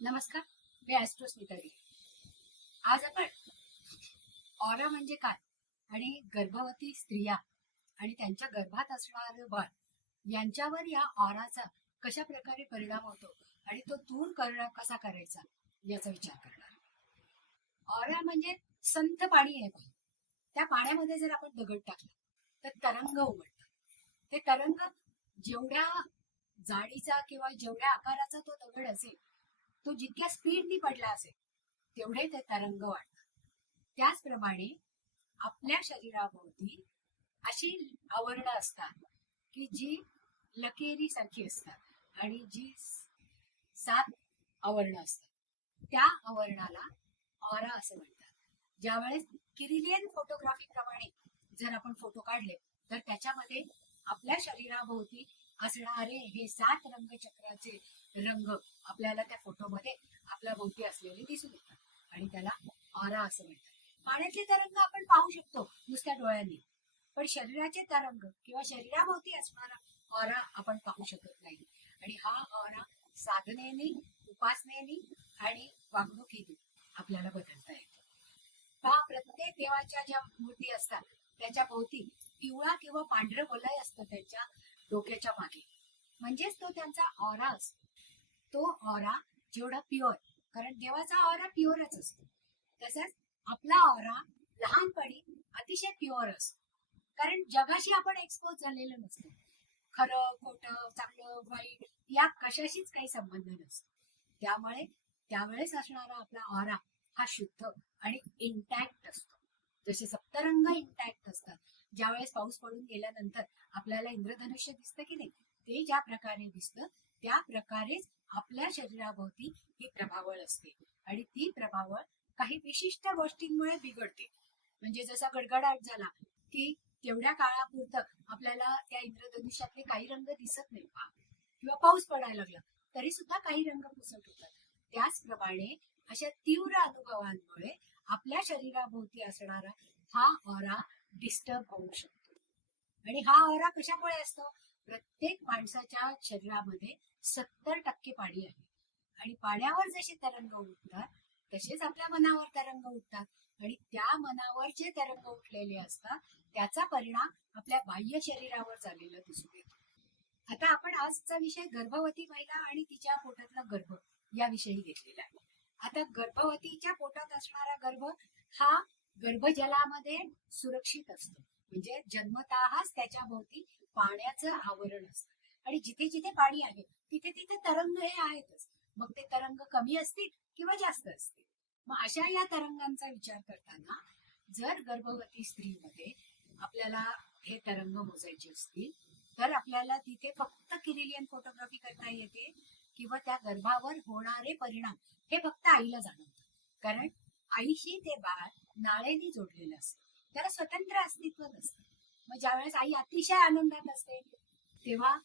नमस्कार मी ॲस्ट्रोस्मिता आज आपण ऑरा म्हणजे काय आणि गर्भवती स्त्रिया आणि त्यांच्या गर्भात असणारं बाळ यांच्यावर या ऑराचा कशा प्रकारे परिणाम होतो आणि तो दूर करणं कसा करायचा याचा विचार करणार ऑरा म्हणजे संथ पाणी आहे पाणी त्या पाण्यामध्ये जर आपण दगड टाकला तर तरंग उमटतात ते तरंग जेवढ्या जाडीचा किंवा जेवढ्या आकाराचा तो दगड असेल तो जितक्या स्पीडनी पडला असेल तेवढे ते तरंग वाढतात. त्याचप्रमाणे आपल्या शरीराभोवती अशी आवरणं असतात की जी लकेरी सारखी असतात आणि जी सात आवरणं असतात. त्या आवरणाला ऑरा असं म्हणतात. ज्यावेळेस किरिलियन फोटोग्राफी प्रमाणे जर आपण फोटो काढले तर त्याच्यामध्ये आपल्या शरीराभोवती असणारे हे सात रंगचक्राचे रंग आपल्याला त्या फोटोमध्ये आपल्या भोवती असलेले दिसून येतात आणि त्याला ऑरा असं म्हणतात. पाण्यातले तरंग आपण पाहू शकतो नुसत्या डोळ्यांनी. पण शरीराचे तरंग किंवा शरीराभोवती असणारा ऑरा आपण पाहू शकत नाही. आणि हा ऑरा साधनेने उपासनेने आणि वागणुकीने आपल्याला बदलता येतो. पहा प्रत्येक देवाच्या ज्या मूर्ती असतात त्याच्या भोवती पिवळा किंवा पांढरं वलय असतं त्यांच्या डोक्याच्या मागे. म्हणजेच तो त्यांचा ऑरा असतो. तो ऑरा जेवढा प्युअर कारण देवाचा ऑरा प्युअरच असतो. तसंच आपला ऑरा लहानपणी अतिशय प्युअर असतो. कारण जगाशी आपण एक्सपोज झालेलो नसतो. खरं खोटं चांगलं वाईट या कशाशीच काही संबंध नसतो. त्यामुळे त्यावेळेस असणारा आपला ऑरा हा शुद्ध आणि इंटॅक्ट असतो. जसे सप्तरंग इंटॅक्ट असतात. ज्यावेळेस पाऊस पडून गेल्यानंतर आपल्याला इंद्रधनुष्य दिसतं की नाही ते ज्या प्रकारे दिसतं त्या प्रकारेच आपल्या शरीराभोवती ही प्रभावळ असते. आणि ती प्रभावळ काही विशिष्ट गोष्टींमुळे बिघडते. म्हणजे जसा गडगडाट झाला की तेवढ्या काळापुरतं आपल्याला त्या इंद्रधनुष्यातले काही रंग दिसत नाही. पहा किंवा पाऊस पडायला लागला तरी सुद्धा काही रंग पुसट होतात. त्याचप्रमाणे अशा तीव्र अनुभवांमुळे आपल्या शरीराभोवती असणारा हा ऑरा डिस्टर्ब होऊ शकतो. आणि हा ऑरा कशामुळे असतो? प्रत्येक माणसाच्या शरीरामध्ये सत्तर टक्के पाणी आहे. आणि पाण्यावर जसे तरंग उठतात तसेच आपल्या मनावर तरंग उठतात. आणि त्या मनावर जे तरंग उठलेले असतात त्याचा परिणाम आपल्या बाह्य शरीरावर झालेला दिसून येतो. आता आपण आजचा विषय गर्भवती महिला आणि तिच्या पोटातला गर्भ याविषयी घेतलेला आता गर्भवतीच्या पोटात असणारा गर्भ हा गर्भजलामध्ये सुरक्षित असतो. म्हणजे जन्मतःच त्याच्या भोवती पाण्याचं आवरण असतं. आणि जिथे जिथे पाणी आहे तिथे तिथे तरंग हे आहेतच. मग ते तरंग कमी असतील किंवा जास्त असतील? मग अशा या तरंगांचा विचार करताना जर गर्भवती स्त्रीमध्ये आपल्याला हे तरंग मोजायचे असतील तर आपल्याला तिथे फक्त किरिलियन फोटोग्राफी करता येते. किंवा त्या गर्भावर होणारे परिणाम हे फक्त आईला जाणवतं. कारण आईशी ते बाळ नाळेने जोडलेलं असतं. त्याला स्वतंत्र अस्तित्व नसतं. मग ज्यावेळेस आई अतिशय आनंदात असते तेव्हा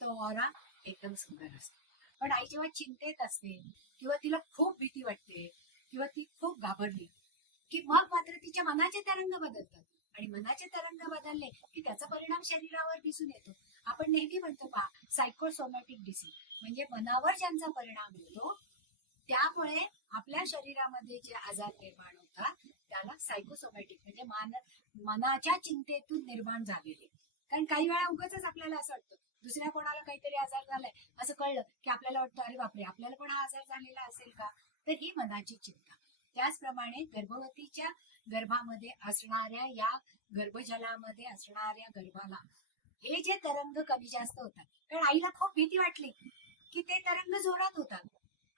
तो ऑरा एकदम सुंदर असतो. पण आई जेव्हा चिंतेत असते किंवा तिला खूप भीती वाटते किंवा ती खूप घाबरली की मग मात्र तिच्या मनाचे तरंग बदलतात. आणि मनाचे तरंग बदलले की त्याचा परिणाम शरीरावर दिसून येतो. आपण नेहमी म्हणतो पा सायकोसोमॅटिक डिसीज म्हणजे मनावर ज्यांचा परिणाम होतो त्यामुळे आपल्या शरीरामध्ये जे आजार निर्माण होतात त्याला सायकोसोमॅटिक म्हणजे मान मनाच्या चिंतेतून निर्माण झालेले. कारण काही वेळा उगाच आपल्याला असं वाटतं दुसऱ्या कोणाला काहीतरी आजार झालाय असं कळलं की आपल्याला वाटतं अरे बापरे आपल्याला पण हा आजार झालेला असेल का? तर ही मनाची चिंता. त्याचप्रमाणे गर्भवतीच्या गर्भामध्ये असणाऱ्या या गर्भजलामध्ये असणाऱ्या गर्भाला हे जे तरंग कमी जास्त होतात कारण आईला खूप भीती वाटली की ते तरंग जोरात होतात.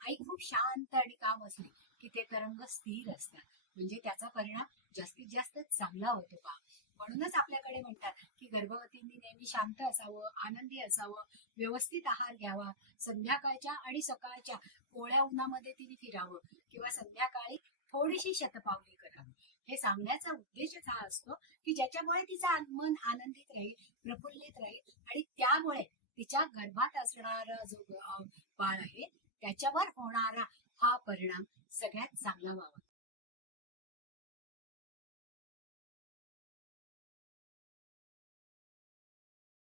आई खूप शांत आणि काम असली की ते तरंग स्थिर असतात. म्हणजे त्याचा परिणाम जास्तीत जास्त चांगला होतो पहा. म्हणूनच आपल्याकडे म्हणतात की गर्भवतींनी नेहमी शांत असावं आनंदी असावं व्यवस्थित आहार घ्यावा संध्याकाळच्या आणि सकाळच्या कोळ्या उन्हामध्ये तिने फिरावं किंवा संध्याकाळी थोडीशी शतपावली करावी. हे सांगण्याचा उद्देशच हा असतो की ज्याच्यामुळे तिचं मन आनंदित राहील प्रफुल्लित राहील आणि त्यामुळे तिच्या गर्भात असणारा जो बाळ आहे त्याच्यावर होणारा हा परिणाम सगळ्यात चांगला व्हावा.